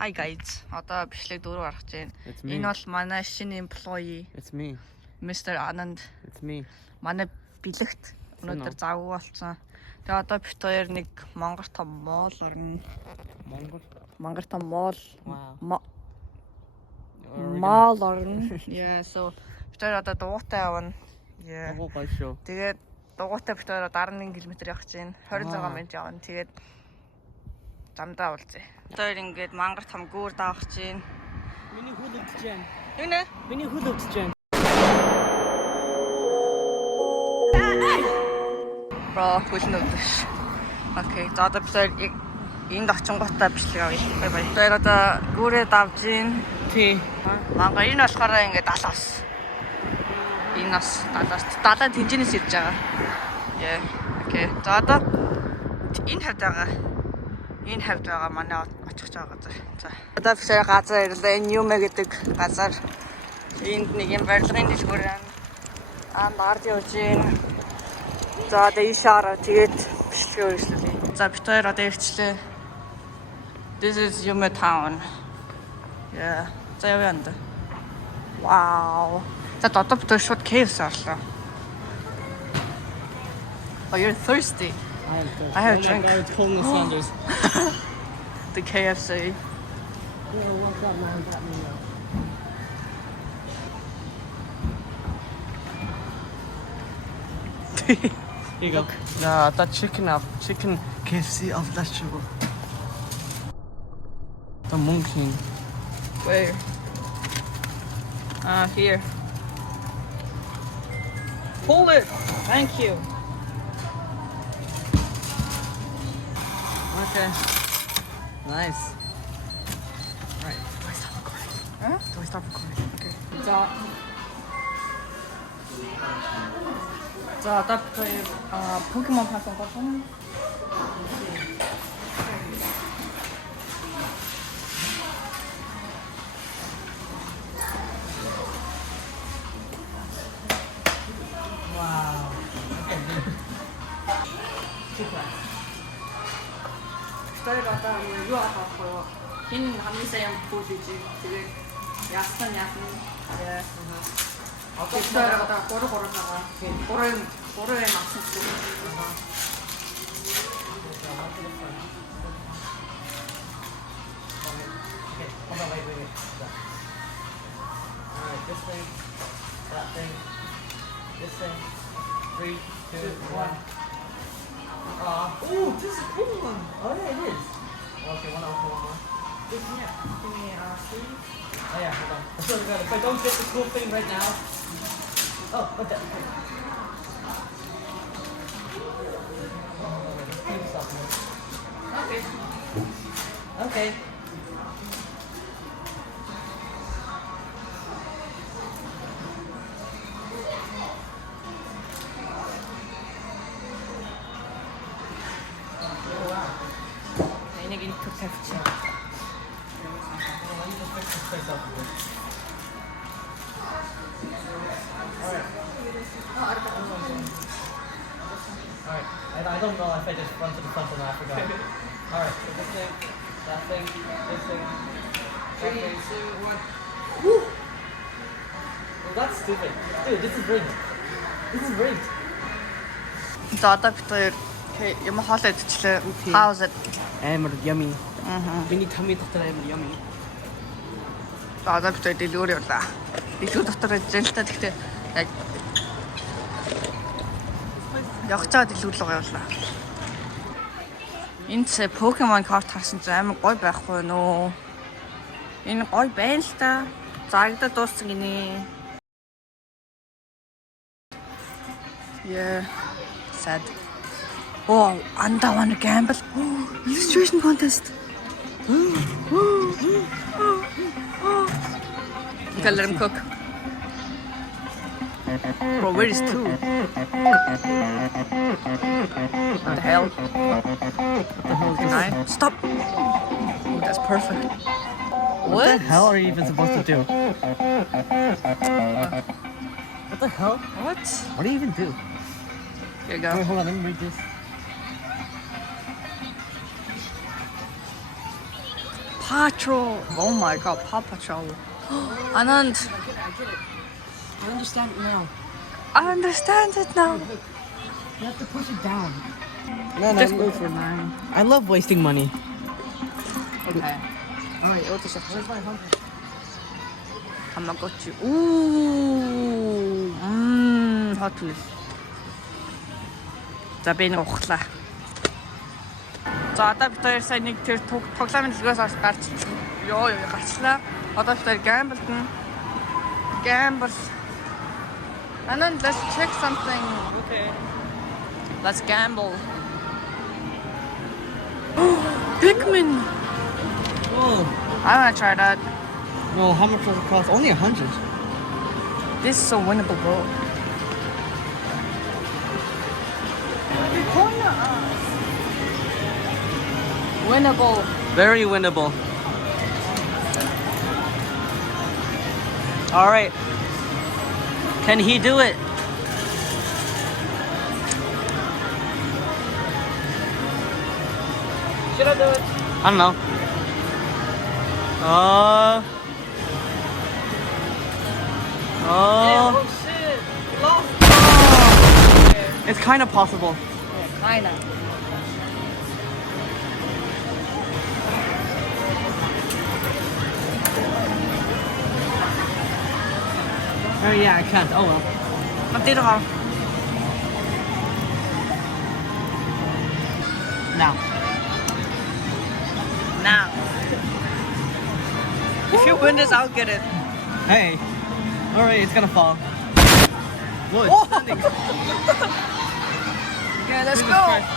Hi guys. Одоо бичлэг 4 гаргаж байна. Энэ бол манай шинэ employee. It's me. Mr. Anand. It's me. Манай бэлэгт өнөөдөр завгүй болсон. Тэгээ одоо бит хоёр нэг Монгол том моол орно. Монгол том моол. Мал орно. Yeah, so бит хоёр одоо дугуйтай явна. Yeah. Дугуй шүү. Тэгээд дугуйтай бит хоёр 11 км явах гэж байна. 26 минут явна. Тэгээд замдаа уулзъя. Тэр ингээд мангар том гүүр даах чинь. Миний хөлөвдөж байна. Юу нэ? Миний хөлөвдөж байна. Бро, хөлнөвдөж. Окей. За одоо бид энд очингуудаа бичлэг авъя. Бай бай. Тэр одоо гүүрээ давж гин. Тий. Мангар энэ болохоор ингээд 70-аас. Энэ бас 70-аас 70 тэнцэнээс ирж байгаа. Яа. Окей. За одоо энэ хавьд байгаа. Энэ хавьд байгаа манай очих байгаа газар. За. Одоо бид газар ирлээ. Энэ Юмэ гэдэг газар. Энд нэг юм барилгын дэлгүүр байна. Мард явж гин. За одоо ишаар тэгээд бичлэг үйлчлээ. За бид хоёр одоо ирчлээ. This is Yume town. Yeah. За явъя анда. Wow. За одоо бид хоёр шууд KFC орлоо. Oh, you're thirsty. I have a drink. I was holding the Sanders. The KFC. Yeah, what's up, man? Got me up. Here you go. Nah, that chicken KFC of that sugar. The monkey. Where? Here. Pull it. Thank you. Okay. Nice. Alright. Do I stop recording? Huh? Do I stop recording? Okay. За одоо бид Pokemon хасан гол. Wow. Okay. Тэр одоо юу авах вэ? Хин хамгийн сайн пүүл гэж тэгээд яасан. Тэгээ одоо тэр одоо 3 байгаа. 3 юм авсан шүү. Okay, hold on, wait. Alright, this thing, that thing, this thing. 3, 2, 1. Ooh, this is a cool one. Oh yeah, it is. Okay, one more. Give me sleeve. Oh yeah, hold on. I still got it. If I don't get the cool thing right now. Oh, what the? Okay. Okay. Энийг энэ төр тавьчих. Alright, I don't know if I just run to the front or not, I forgot. Alright, so this thing, that thing, this thing, that 3, thing. 2, 1. Woo! Well, that's stupid. Dude, this is rigged. This is rigged. За одоо бид хоёр юм хоол идчихлээ. How was it? Амар yummy. Миний tummy дотор амар yummy. За одоо бид хоёр дэлгүүр явлаа. Дэлгүүр дотор ажиллаа гэхдээ яг явж байгаа дэлгүүр рүү явлаа. Энд Pokemon карт харсан чинь амар гоё байхгүй нөө. Энэ гоё байна л та. Заагда дууссан гинэ. Yeah. Sad. Oh, and I want to gamble. Oh, illustration contest. You can let him cook. Bro, where is 2? What the hell? What the hell is this? 9. Stop. Oh, that's perfect. What the hell are you even supposed to do? What the hell? What? What do you even do? Here you go. Wait, hold on, let me read this. Patrol. Oh my god, Paw Patrol. Anand, I understand it now. I understand it now. You have to push it down. Just go for 9. I love wasting money. Okay. Alright, 이것도 시작. Where's my hunter? Tamagotchi. Ooh. Hot Wheels. За би нэг ухлаа. За одоо бид хоёр сайн нэг тэр тоглоомын дэлгээс гарч гарчлаа. Одоо бид хоёр gamble. And then let's check something. Okay. Let's gamble. Pikmin. Oh. I wanna try that. No, how much does it cost? Only 100. This is so winnable, bro. Winnable. Very winnable. All right. Can he do it? Should I do it? I don't know. Oh. Shit. Lost. It's kind of possible. Kinda. Oh yeah, I can't. Oh well. Dito ka. Now. Now. If you win this, I'll get it. Hey. All right, it's gonna fall. Whoa, it's standing. Okay, let's Jesus go. Christ.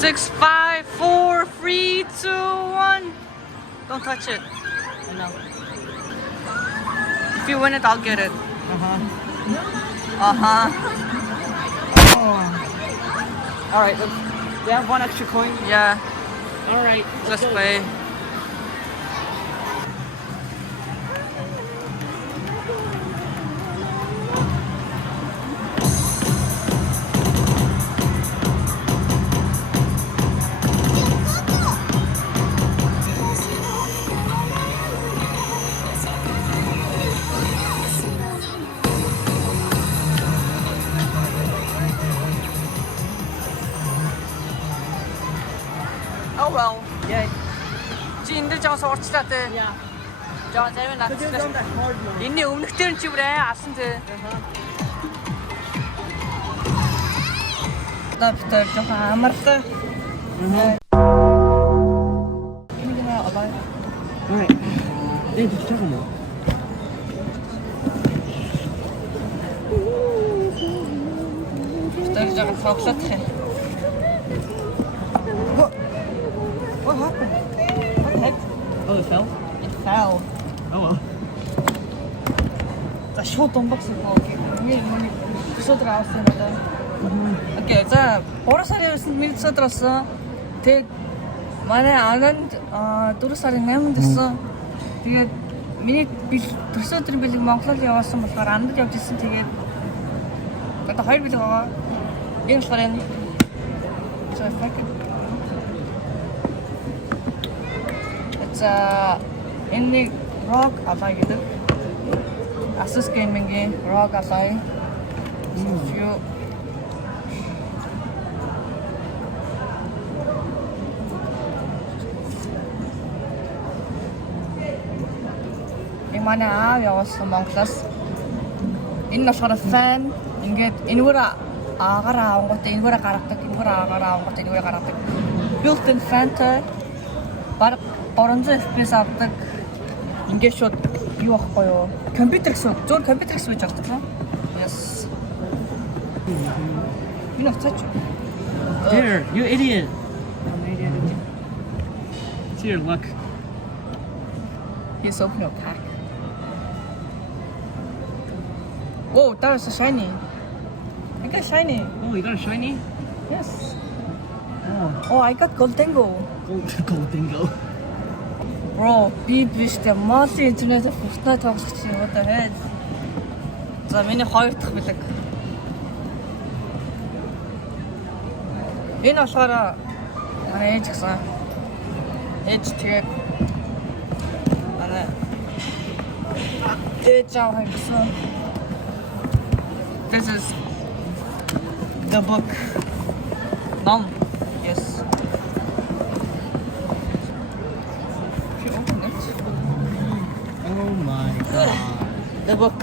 6, 5, 4, 3, 2, 1. Don't touch it. I know. If you win it, I'll get it. Uh-huh. Oh. All right, let's. Do you have one extra coin? Yeah, All right, let's play. Oh well. Yay. Чи энэ дээр жоо суурчлаа те. Yeah. Жоо зарим But there's надчлаа. on that hard mode. Энэний өмнөх дээр чи бүрээ авсан те. Одоо бид тэр жоохон амарлаа. Энийг нэ аваа. All right. Hey, just check them out. Тэр жоохон тоглох юм. What happened? What happened? Oh, it fell? It fell. Oh well. За шууд унбагсан гоо. Шууд раасан одоо. Окей, за 3 сарын 9-нд миний өдөр болсон. Тэгээд манай Ананд 4 сарын 8-нд болсон. Тэгээд миний өдрийн бэлэг Монголд явуулсан болохоор Ананд явж ирсэн. Тэгээд одоо 2 бэлэг байгаа. Энэ болохоор энэ. So fucking. За энэ Rock Ally гэдэг. Asus Gaming-ийн Rock Ally. Юу манай аав явуулсан Монголоос. Энэ болохоор фан. Ингээд энэгээр аагаар аавгууд энэгээр гаргадаг, энэгээр аагаар аавгууд энэгээр гаргадаг. Built-in fan-тай баг 300 FPS авдаг. Ингээд шууд юу ахгүй юу? Компьютер гэсэн. Зөвхөн компьютер гэсэн үг байна. Yes. You know touch. There, you idiot. It's your luck. He's opening a pack. Whoa, that was a shiny. I got shiny. Oh, you got a shiny? Yes. Oh, Oh, I got Goldengo. gold dingo. Bro, би биштэй Molly интернет Fortnite тоглох чинь what the hell. За миний хоёр дахь бэлэг. Энэ болохоор манай ээж гэсэн. Ээж тэгээд манай ээж авах гэсэн. This is the book. Nom. Yes. If you open it. Oh my god. The book.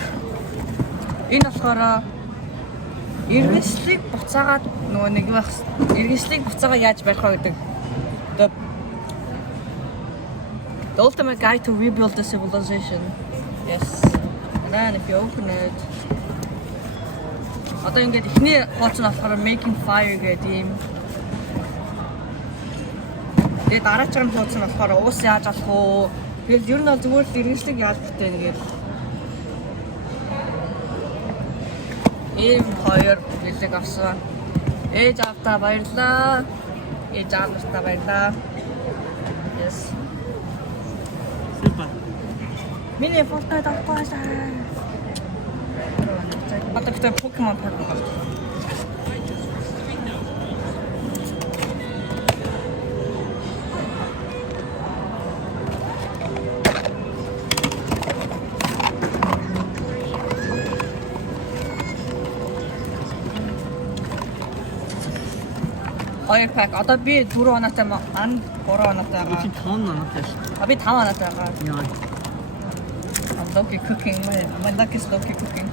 Энэ болохоор иргэслийг буцаагаад нөгөө нэг байх. Иргэслийг буцаагаа яаж барих вэ гэдэг. The ultimate guide to rebuild the civilization. Yes. And then if you open it. Одоо ингээд эхний хуудас нь болохоор making fire гэдэг юм. Тэгээд дараагийн хуудас нь болохоор уус яаж алах уу? Тэгэл ер нь бол зүгээр л иргэслийг яаж бүтээн гэдэг. Ийм хоёр бэлэг авсан. Ээж автаа баярлаа. Ээж автаа баярлаа. Yes. Super. Миний Fortnite авчихсан. Одоо бид Pokemon Park байна. Хоёр пак. Одоо би 4 оноотой ан 3 оноотой байгаа. Чи тоон нанаатай шүү. Би 5 оноотой байгаа. Яа. I'm lucky cooking. My luck is lucky cooking.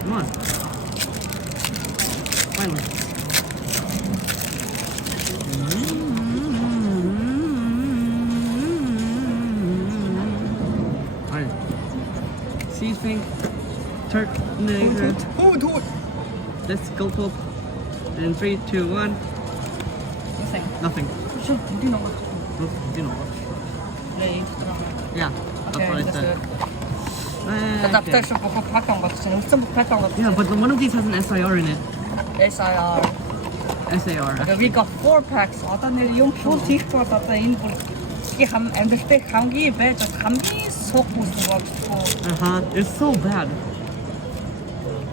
Come on. Finally. Alright. Seasoning. Turk. Let's go pop. In 3, 2, 1. Nothing. Nothing. Shit, hindi na ako. You know what? Play. Yeah. That's Okay, what I that's said. good. Adapter siya po pakang ko. Gusto mo pakang ko. Yeah, but one of these has an SIR in it. SIR. SAR. We got 4 packs. Одоо нэр юм full хийх бол одоо энэ бүр амьдралтай хамгийн байж хамгийн суух бүс болж байна. It's so bad.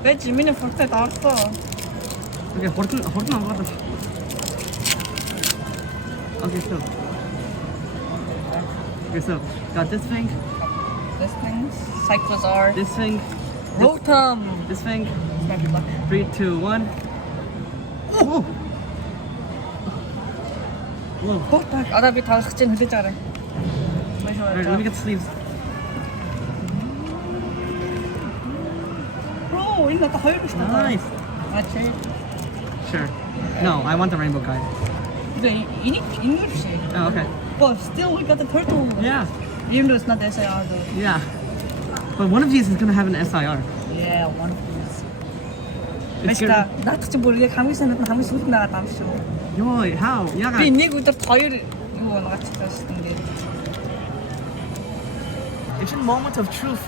Байж миний фортад орсон. Okay, horton аваад. Okay, so got this thing, This thing, Cyclozar. this thing, Rotom. this thing. 3, 2, 1. Oh! Whoa. 4 pack. Одоо би тавлах чинь хүлээж байгаа. Alright, let me get sleeves. Bro, энэ надад хоёр биш надад. Nice. Ачаа. Sure. No, I want the rainbow guy. Энэ биш. Oh, okay. But still we got the turtle. Yeah, Even though it's not the SIR though. yeah. But one of these is gonna have an SIR. Yeah, one of these. It's Бasta gonna... надад чи бүр яг хамгийн санаад нь хамгийн сүүлд нагаад байгаа шүү. Yo, how? Би Yeah. нэг өдөрт хоёр юу нагацсан шүү дээ. It's a moment of truth.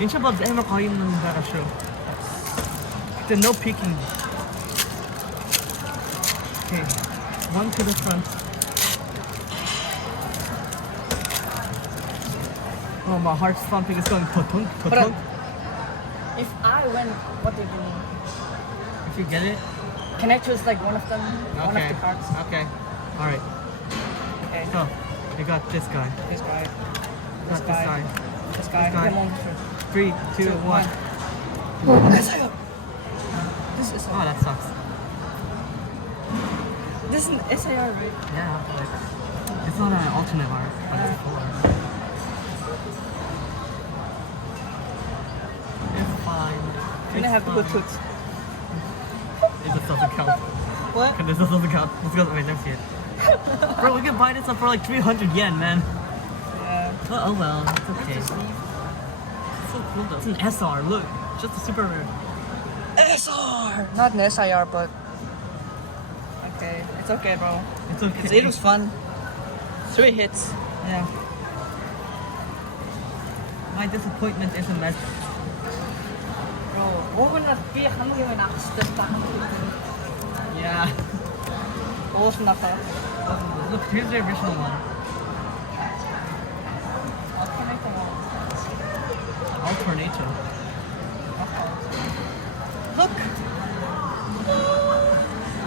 It's about the ever calling that show. There's no peeking. Okay, one to the front. Oh, my heart's thumping. It's going to-tunk, to-tunk. If I win, what do you do? If you get it, Can I choose like one of them? One of okay. the cards? Okay. All right. Okay. So, you got this guy. This guy. You This got this guy. guy. This guy. This guy. Come on. 3, 2, 1. SIR. This is Oh, that sucks. This is an SIR, right? Yeah, but it's not an alternate art, but it's a full art. It's fine. We're gonna have to go to it. It just doesn't count. What? This doesn't count. Let's go. Wait, let's see it. Bro, we can buy this up for like 300 yen, man. Yeah. Oh well, it's okay. Just leave. It's so cool though. It's an SR. Look, just a super rare. SR! Not an SIR, but... Okay. It's okay, bro. It's okay. It was fun. 3 hits. Yeah. My disappointment is immense. Bro, уг нь би хамгийн авах хэрэгтэй та. Yeah. Уусна та. Look, here's the original one. Alternator. Look!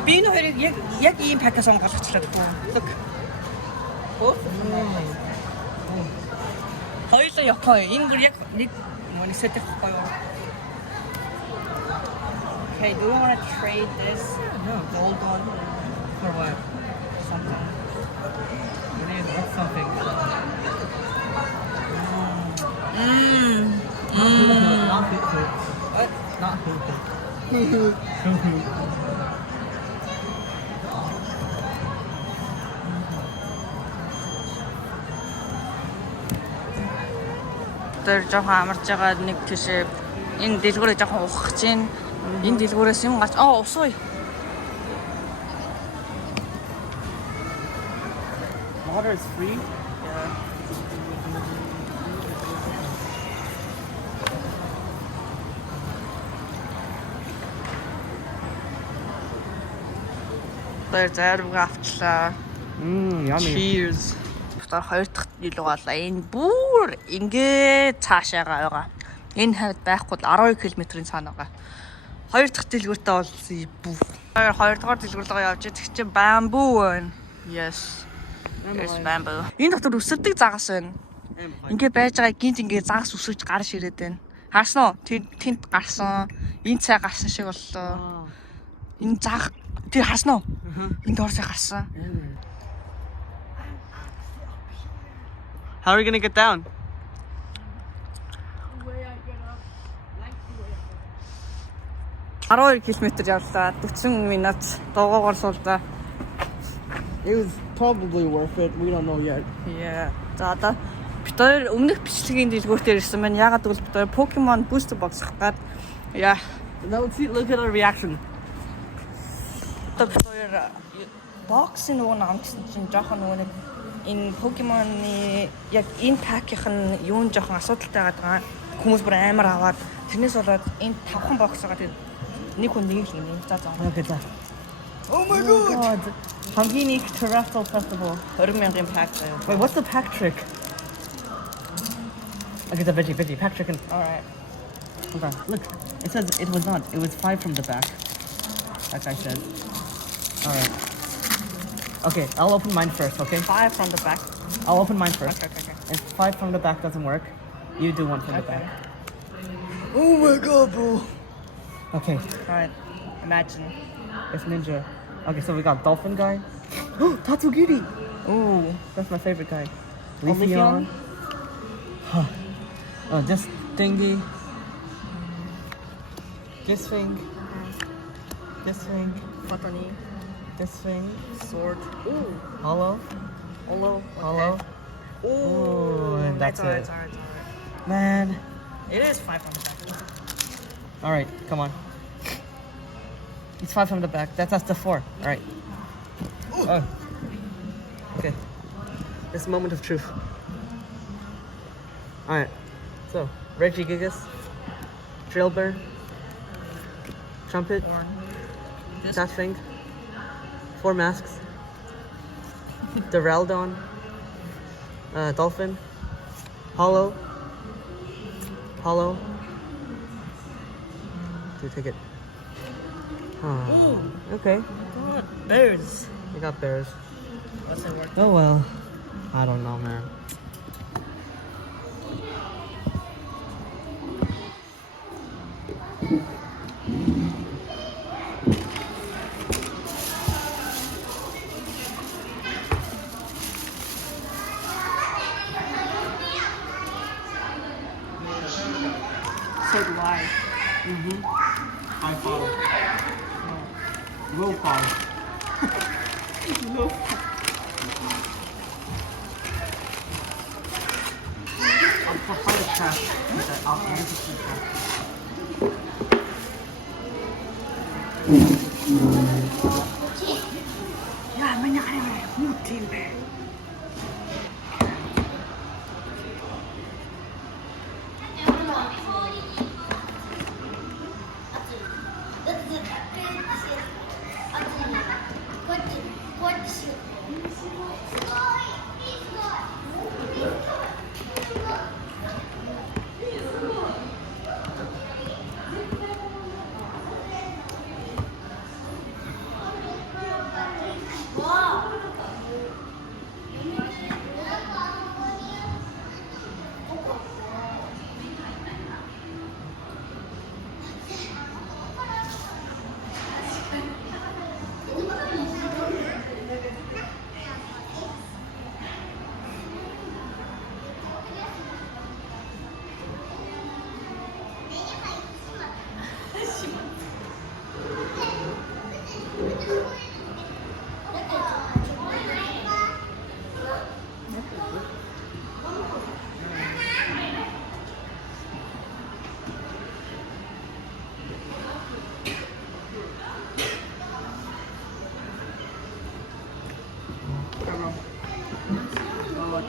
Би энэ хоёрыг яг ийм пакаас онгойлгочлаа. Look. хоёулаа Япон. Энэ гэр яг нэг монисэт байхгүй юу? Okay, do you want to trade this gold one For what? something? It is what's something. Not hoo-hoo. What? Not hoo-hoo. Hoo-hoo. Тэр жоохон амарч байгаа нэг тийшээ энэ дэлгүүрээ жоохон ухах чинь энэ дэлгүүрээс юм гарч усууй. Water is free? Тэр зарим авчлаа. Yummy. Cheers. Тэр хоёр дахь илүү галаа. Энэ бүр ингээд цаашаагаа байгаа. Энэ хавьд байхгүй 12 км-ийн цаана байгаа. Хоёр дахь дэлгүүртээ болсон бүү. Хоёр дахь дэлгүүрлөөгөө явж идэх чинь bamboo байна. Yes. There's bamboo. Энэ дотор өсөрдөг загас байна. Ингээд байж байгаа гинт ингээд загас өсөж гарш ирээд байна. Харсан уу? Тэнд гарсан. Энэ цай гарсан шиг боллоо. Энэ заг тэр харсан уу? Энд орсоо гарсан. How are we gonna get down? The way I get up. 12 км явлаа. 40 минут доогоогоор суулаа. It was probably worth it. We don't know yet. Yeah. За одоо бид хоёр өмнөх бичлэгийн дэлгүүртээр ирсэн байна. Ягаад гэвэл бид хоёр Pokemon Booster Box авах гээд яа. Now let's see, look at our reaction. Одоо бид хоёр боксын нөгөө намчсан чинь жоохон нөгөө нэг энэ Pokemon-ы яг энэ пакийнх нь юун жоохон асуудалтай байгаа. Хүмүүс бүр амар аваад тэрнээс болоод энэ 5хан бокс байгаа. Тэгээд нэг хүн нэг л юм за. Okay, за. Oh my god. Хамгийн их Terrestrial Festival 20,000 pack. Wait, what's the pack trick? Okay, the veggie pack trick. Alright. Hold on. Look, it says it was not. It was 5 from the back. Like I said. Alright. Okay, I'll open mine first, okay? 5 from the back. I'll open mine first. Okay. If 5 from the back doesn't work, you do 1 from the back. Oh my god, bro. Okay, Alright. Imagine. it's Ninja. Okay, so we got Dolphin guy. Oh, Tatsugiri! Ooh. That's my favorite guy. Leafeon? Huh. Oh, this thingy. This thing. This thing. Botany. This thing. Sword. Ooh. Hollow. Hollow. Hollow. Ooh. and that's it. It's alright. Man. It is 5 from the back. Alright, come on. It's 5 from the back. That's the 4. Alright. Oh. Okay. This moment of truth. Alright. So, Regigigas, Drillbur, Trumpet, that thing, 4 masks, Duraldon, Dolphin, Hollow. Do you take it? Oh, okay. Bears. You got bears. What's it worth? Oh well. I don't know, man. So do I. I follow. Will follow. I'll find a trap. I'll use the trap. Yeah, man, I team bear.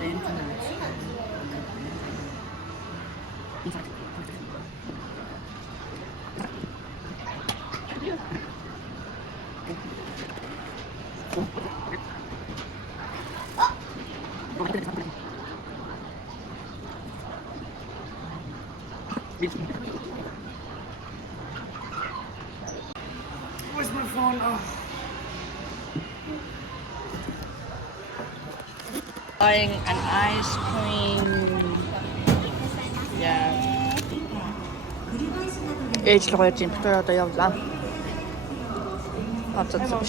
the internet. Where's my phone? Oh. Buying an ice cream. Yeah. ээж л гоё юм. Одоо явлаа.